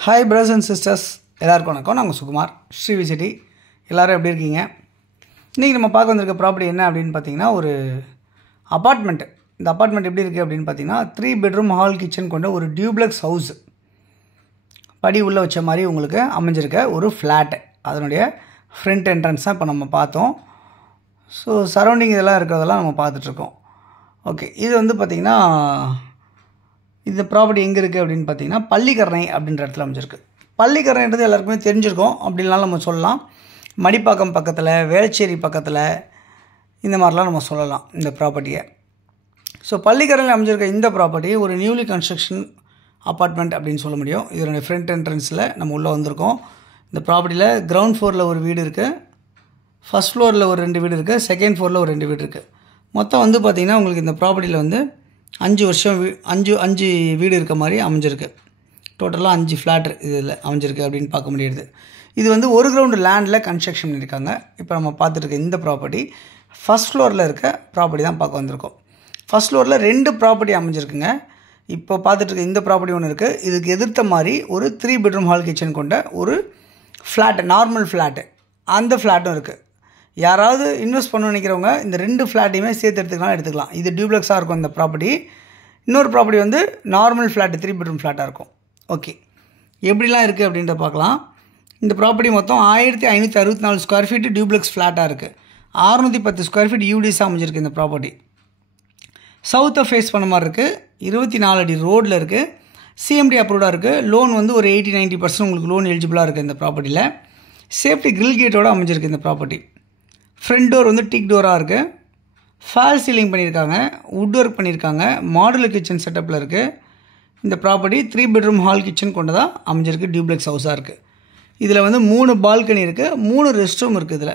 Hi brothers and sisters, எல்லாருக்கும் வணக்கம். நாங்கள் சுகுமார் ஸ்ரீ விசிட்டி. எல்லோரும் எப்படி இருக்கீங்க? இன்றைக்கி நம்ம பார்க்க வந்திருக்க ப்ராப்பர்ட்டி என்ன அப்படின்னு பார்த்தீங்கன்னா, ஒரு அப்பார்ட்மெண்ட்டு. இந்த அப்பார்ட்மெண்ட் எப்படி இருக்குது அப்படின்னு பார்த்தீங்கன்னா, 3 பெட்ரூம் ஹால் கிச்சன் கொண்ட ஒரு டியூப்ளெக்ஸ் ஹவுஸ். படி உள்ளே வச்ச மாதிரி உங்களுக்கு அமைஞ்சிருக்க ஒரு ஃப்ளாட்டு. அதனுடைய ஃப்ரண்ட் என்ட்ரன்ஸ் தான் இப்போ நம்ம பார்த்தோம். ஸோ சரௌண்டிங் இதெல்லாம் இருக்கிறதெல்லாம் நம்ம பார்த்துட்ருக்கோம். ஓகே, இது வந்து பார்த்திங்கன்னா இந்த ப்ராப்பர்ட்டி எங்கே இருக்குது அப்படின்னு பார்த்தீங்கன்னா, பள்ளிக்கரணை அப்படின்ற இடத்துல அமைஞ்சிருக்கு. பள்ளிக்கரணைன்றது எல்லாருக்குமே தெரிஞ்சிருக்கும், அப்படின்னாலும் நம்ம சொல்லலாம். மடிப்பாக்கம் பக்கத்தில், வேளச்சேரி பக்கத்தில், இந்த மாதிரிலாம் நம்ம சொல்லலாம் இந்த ப்ராப்பர்ட்டியை. ஸோ பள்ளிக்கரணையில் அமைஞ்சிருக்க இந்த ப்ராப்பர்ட்டி ஒரு நியூலி கன்ஸ்ட்ரக்ஷன் அப்பார்ட்மெண்ட் அப்படின்னு சொல்ல முடியும். இதனுடைய ஃப்ரண்ட் என்ட்ரன்ஸில் நம்ம உள்ளே வந்திருக்கோம். இந்த ப்ராப்பர்ட்டியில் கிரவுண்ட் ஃப்ளோரில் ஒரு வீடு இருக்குது, ஃபஸ்ட் ஃப்ளோரில் ஒரு 2 வீடு இருக்குது, செகண்ட் ஃப்ளோரில் ஒரு 2 வீடு இருக்குது. மொத்தம் வந்து பார்த்திங்கன்னா உங்களுக்கு இந்த ப்ராப்பர்ட்டியில் வந்து 5 வருஷம் அஞ்சு வீடு இருக்க மாதிரி அமைஞ்சிருக்கு. டோட்டலாக 5 ஃப்ளாட் இதில் அமைஞ்சிருக்கு அப்படின்னு பார்க்க முடியுது. இது வந்து ஒரு கிரவுண்டு லேண்டில் கன்ஸ்ட்ரக்ஷன் பண்ணியிருக்காங்க. இப்போ நம்ம பார்த்துட்டு இந்த ப்ராப்பர்ட்டி ஃபஸ்ட் ஃப்ளோரில் இருக்க ப்ராப்பர்ட்டி தான் பார்க்க வந்திருக்கோம். ஃபஸ்ட் ஃப்ளோரில் 2 ப்ராப்பர்ட்டி அமைஞ்சிருக்குங்க. இப்போ பார்த்துட்டு இந்த ப்ராப்பர்ட்டி ஒன்று இருக்குது. இதுக்கு எதிர்த்த மாதிரி ஒரு 3 பெட்ரூம் ஹால் கிச்சன் கொண்ட ஒரு ஃப்ளாட்டு, நார்மல் ஃப்ளாட்டு, அந்த ஃப்ளாட்டும் இருக்குது. யாராவது இன்வெஸ்ட் பண்ண நினைக்கிறவங்க இந்த 2 ஃப்ளாட்டையுமே சேர்த்து எடுத்துக்கலாம். இது டியூப்ளெக்ஸாக இருக்கும் இந்த ப்ராப்பர்ட்டி. இன்னொரு ப்ராப்பர்ட்டி வந்து நார்மல் ஃப்ளாட்டு, 3 பெட்ரூம் ஃப்ளாட்டாக இருக்கும். ஓகே, எப்படிலாம் இருக்குது அப்படின்றத பார்க்கலாம். இந்த ப்ராப்பர்ட்டி மொத்தம் 1564 ஸ்கொயர் ஃபீட்டு டியூப்ளெக்ஸ் ஃப்ளாட்டாக இருக்குது. 610 ஸ்கொயர் ஃபீட் யூடிஸாக அமைஞ்சிருக்கு இந்த ப்ராப்பர்ட்டி. சவுத்தை ஃபேஸ் பண்ண மாதிரி இருக்குது. 24 அடி ரோடில் இருக்குது. சிஎம்டி அப்ரூவ்டாக இருக்குது. லோன் வந்து ஒரு 80-90% உங்களுக்கு லோன் எலிஜிபிளாக இருக்குது இந்த ப்ராப்பர்ட்டியில். சேஃப்டி கிரில் கேட்டோடு அமைஞ்சிருக்கு இந்த ப்ராப்பர்ட்டி. ஃப்ரண்ட் டோர் வந்து டீக் டோராக இருக்குது. ஃபால் சீலிங் பண்ணியிருக்காங்க, வுட் ஒர்க் பண்ணியிருக்காங்க, மாடுலர் கிச்சன் செட்டப்பில் இருக்குது. இந்த ப்ராப்பர்ட்டி 3 பெட்ரூம் ஹால் கிச்சன் கொண்டதாக அமைஞ்சிருக்கு. டியூப்ளெக்ஸ் ஹவுஸாக இருக்குது. இதில் வந்து 3 பால்கனி இருக்குது, 3 ரெஸ்ட் ரூம் இருக்குது. இதில்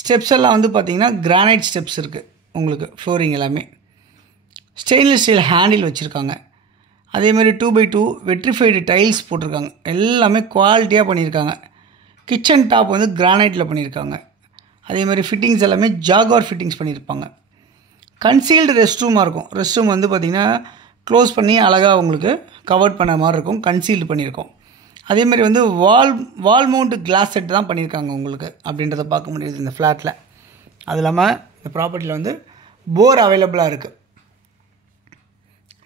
ஸ்டெப்ஸ் எல்லாம் வந்து பார்த்திங்கன்னா கிரானைட் ஸ்டெப்ஸ் இருக்குது. உங்களுக்கு ஃப்ளோரிங் எல்லாமே ஸ்டெயின்லெஸ் ஸ்டீல் ஹேண்டில் வச்சுருக்காங்க. அதேமாதிரி 2x2 வெட்ரிஃபைடு டைல்ஸ் போட்டிருக்காங்க. எல்லாமே குவாலிட்டியாக பண்ணியிருக்காங்க. கிச்சன் டாப் வந்து கிரானைட்டில் பண்ணியிருக்காங்க. அதே மாதிரி ஃபிட்டிங்ஸ் எல்லாமே ஜாகுவார் ஃபிட்டிங்ஸ் பண்ணியிருப்பாங்க. கன்சீல்டு ரெஸ்ட் ரூமாக இருக்கும். ரெஸ்ட் ரூம் வந்து பார்த்திங்கன்னா க்ளோஸ் பண்ணி அழகாக உங்களுக்கு கவர் பண்ண மாதிரி இருக்கும், கன்சீல்டு பண்ணியிருக்கோம். அதேமாதிரி வந்து வால் மவுண்ட் கிளாஸ் செட் தான் பண்ணியிருக்காங்க உங்களுக்கு அப்படின்றத பார்க்க முடியுது இந்த ஃப்ளாட்டில். அது இல்லாமல் இந்த ப்ராப்பர்ட்டியில் வந்து போர் அவைலபிளாக இருக்குது.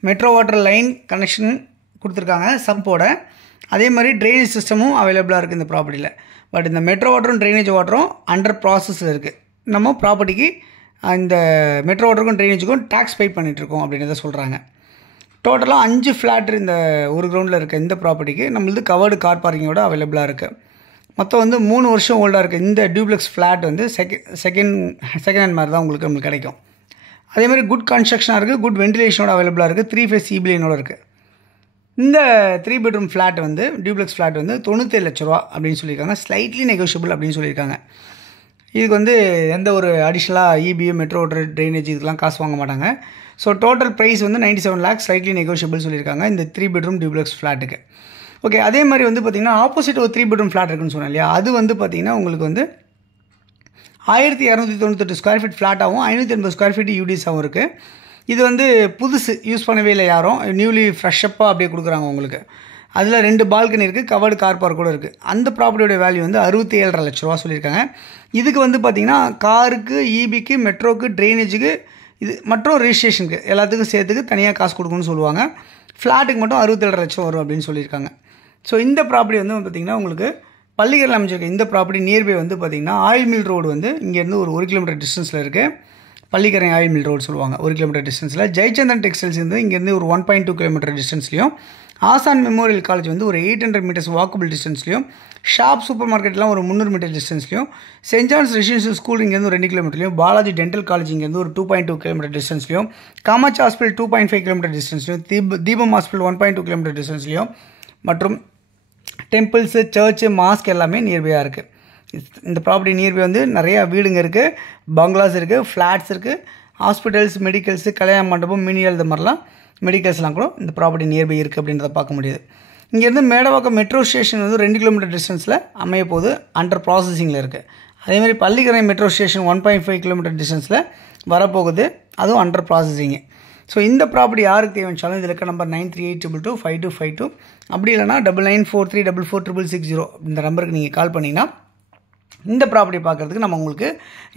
மெட்ரோ வாட்டர் லைன் கனெக்ஷன் கொடுத்துருக்காங்க சம்போட. அதே மாதிரி ட்ரைனேஜ் சிஸ்டமும் அவைலபிளாக இருக்குது இந்த ப்ராப்பர்ட்டியில். பட் இந்த மெட்ரோ வாட்டரும் ட்ரைனேஜ் வாட்டரும் அண்டர் ப்ராசஸில் இருக்குது. நம்ம ப்ராப்பர்ட்டிக்கு இந்த மெட்ரோ வாட்டருக்கும் ட்ரைனேஜுக்கும் டேக்ஸ் பே பண்ணிகிட்ருக்கோம் அப்படின்றத சொல்கிறாங்க. டோட்டலாக 5 ஃப்ளாட் இந்த ஒரு கிரவுண்டில் இருக்க இந்த ப்ராப்பர்ட்டிக்கு நம்மளது கவர்டு கார் பார்க்கிங்கோட அவைலபிளாக இருக்குது. மொத்தம் வந்து 3 வருஷம் ஓல்டாக இருக்குது. இந்த டியூப்ளெக்ஸ் ஃப்ளாட் வந்து செகண்ட் ஹேண்ட் மாதிரி தான் நம்மளுக்கு கிடைக்கும். அதேமாதிரி குட் கன்ஸ்ட்ரக்ஷனாக இருக்குது, குட் வென்டிலேஷனோட அவைலபிளாக இருக்குது, 3 ஃபேஸ் இபி லைனோட இருக்குது. இந்த 3 பெட்ரூம் ஃப்ளாட் வந்து டியூப்ளெக்ஸ் ஃப்ளாட் வந்து 97 லட்ச ரூபா அப்படின்னு சொல்லியிருக்காங்க. ஸ்லைட்லி நெகோஷியபிள் அப்படின்னு சொல்லியிருக்காங்க. இதுக்கு வந்து எந்த ஒரு அடிஷ்னலாக இபி, மெட்ரோ வாட்டர், ட்ரைனேஜ் இதுக்கெலாம் காசு வாங்க மாட்டாங்க. ஸோ டோட்டல் ப்ரைஸ் வந்து 97 lakhs ஸ்லைட்லி நெகோஷியபிள் சொல்லியிருக்காங்க இந்த 3 பெட்ரூம் டியூப்ளெக்ஸ் ஃப்ளாட்டுக்கு. ஓகே, அதே மாதிரி வந்து பார்த்திங்கன்னா ஆப்போசிட் ஒரு 3 பெட்ரூம் ஃப்ளாட் இருக்குன்னு சொன்னேன் இல்லையா, அது வந்து பார்த்திங்கன்னா உங்களுக்கு வந்து 1298 ஸ்கொயர் ஃபீட் ஃப்ளாட்டாகவும் 580 ஸ்கொயர் ஃபீட் யூடிஸாகவும் இருக்குது. இது வந்து புதுசு, யூஸ் பண்ணவே இல்லை யாரும், நியூலி ஃப்ரெஷ்ஷப்பாக அப்படியே கொடுக்குறாங்க உங்களுக்கு. அதில் 2 பால்கனி இருக்குது, கவர்டு கார் பார்க் கூட இருக்குது. அந்த ப்ராப்பர்ட்டியோட வேல்யூ வந்து 67.5 லட்ச ரூபா சொல்லியிருக்காங்க. இதுக்கு வந்து பார்த்திங்கன்னா காருக்கு, இபிக்கு, மெட்ரோக்கு, ட்ரைனேஜுக்கு, இது மற்றும் ரெஜிஸ்ட்ரேஷனுக்கு எல்லாத்துக்கும் சேர்த்துக்கு தனியாக காசு கொடுக்கணும்னு சொல்லுவாங்க. ஃப்ளாட்டுக்கு மட்டும் 67 லட்சம் வரும் அப்படின்னு சொல்லியிருக்காங்க. ஸோ இந்த ப்ராப்பர்ட்டி வந்து பார்த்திங்கன்னா உங்களுக்கு பள்ளிக்கரையில் அமைச்சிருக்க இந்த ப்ராப்பர்ட்டி நியர்பை வந்து பார்த்திங்கன்னா ஆயில் மில் ரோடு வந்து இங்கேருந்து ஒரு 1 கிலோமீட்டர் டிஸ்டன்ஸில் இருக்குது. பள்ளிக்கரை ஆயில் மில் ரோடு சொல்லுவாங்க. 1 கிலோமீட்டர் டிஸ்டன்ஸில். ஜெயச்சந்திரன் டெக்ஸ்டைல்ஸ் வந்து இங்கேருந்து ஒரு 1.2 கிலோமீட்டர் டிஸ்டன்ஸ்லையும், ஆசான் மெமோரியல் காலேஜ் வந்து ஒரு 800 மீட்டர்ஸ் வாக்கபிள் டிஸ்டன்ஸ்லையும், ஷாப் சூப்பர் மார்க்கெட்லாம் ஒரு 300 மீட்டர் டிஸ்டன்ஸ்லையும், சென்ட் ஜான்ஸ் ரெசிடென்ஷியல் ஸ்கூல் இங்கேருந்து ஒரு 2 கிலோமீட்டர்லையும், பாலாஜி டென்டல் காலேஜ் இங்கேருந்து ஒரு 2.2 கிலோமீட்டர் டிஸ்டன்ஸ்லையும், காமாட்சி ஹாஸ்பிட்டல் 2.5 கிலோமீட்டர் டிஸ்டன்ஸ்லையும், தீபம் ஹாஸ்பிட்டல் 1.2 கிலோமீட்டர் டிஸ்டன்ஸ்லையும், மற்றும் டெம்பிள்ஸு, சர்ச்சு, மாஸ்க் எல்லாமே நியர்பையாக இருக்குது. இந்த ப்ராப்பர்ட்டி நியர்பை வந்து நிறையா வீடுங்க இருக்குது, பங்களாஸ் இருக்குது, ஃப்ளாட்ஸ் இருக்குது, ஹாஸ்பிட்டல்ஸ், மெடிக்கல்ஸு, கல்யாண மண்டபம், மினியல், இது மாதிரிலாம் மெடிக்கல்ஸ்லாம் கூட இந்த ப்ராப்பர்ட்டி நியர்பை இருக்குது அப்படின்றத பார்க்க முடியுது. இங்கேருந்து மேடவாக்கம் மெட்ரோ ஸ்டேஷன் வந்து 2 கிலோமீட்டர் டிஸ்டன்ஸில் அமைய போது அண்டர் ப்ராசஸிங்கில் இருக்குது. அதேமாதிரி பள்ளிக்கரை மெட்ரோ ஸ்டேஷன் 1.5 கிலோமீட்டர் டிஸ்டன்ஸில் வரப்போகுது, அதுவும் அண்டர் ப்ராசஸிங்கு. ஸோ இந்த ப்ராப்பர்ட்டி யாருக்கு தேவைச்சாலும் இதில் இருக்க நம்பர் 9382225252 அப்படி இல்லைனா 9943446660 இந்த நம்பருக்கு நீங்கள் கால் பண்ணிங்கன்னா இந்த ப்ராப்பர்ட்டி பார்க்குறதுக்கு நம்ம உங்களுக்கு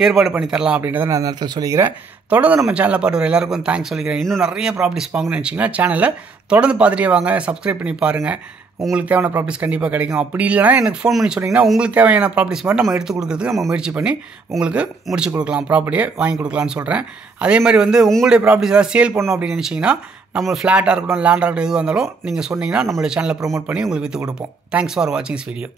ஏற்பாடு பண்ணி தரலாம் அப்படின்றத நான் நேரத்தில் சொல்லிக்கிறேன். தொடர்ந்து நம்ம சேனலில் பார்த்து வர எல்லாருக்கும் தேங்க்ஸ் சொல்லிக்கிறேன். இன்னும் நிறைய ப்ராப்பர்ட்டிஸ் வாங்கணும்னு நினச்சிங்கன்னா சேனலில் தொடர்ந்து பார்த்துட்டே வாங்க, சப்ஸ்கிரைப் பண்ணி பாருங்கள். உங்களுக்கு தேவையான ப்ராப்பர்ட்டிஸ் கண்டிப்பாக கிடைக்கும். அப்படி இல்லைனா எனக்கு ஃபோன் பண்ணி சொன்னீங்கன்னா உங்களுக்கு தேவையான ப்ராப்பர்ட்டிஸ் மட்டும் நம்ம எடுத்து கொடுக்குறதுக்கு நம்ம முயற்சி பண்ணி உங்களுக்கு முடிச்சு கொடுக்கலாம், ப்ராப்பர்ட்டியை வாங்கி கொடுக்கலான்னு சொல்கிறேன். அதே மாதிரி வந்து உங்களுடைய ப்ராப்பர்ட்டிஸ் ஏதாவது சேல் பண்ணணும் அப்படின்னு நினச்சிங்கன்னா நம்ம ஃப்ளாட்டாக இருக்கட்டும், லேண்டாக இருக்கட்டும், எதுவாக இருந்தாலும் நீங்கள் சொன்னீங்கன்னா நம்மளுடைய சேனலில் ப்ரோமோட் பண்ணி உங்களுக்கு விற்று கொடுப்போம். தேங்க்ஸ் ஃபார் வாட்சிங் திஸ் வீடியோ.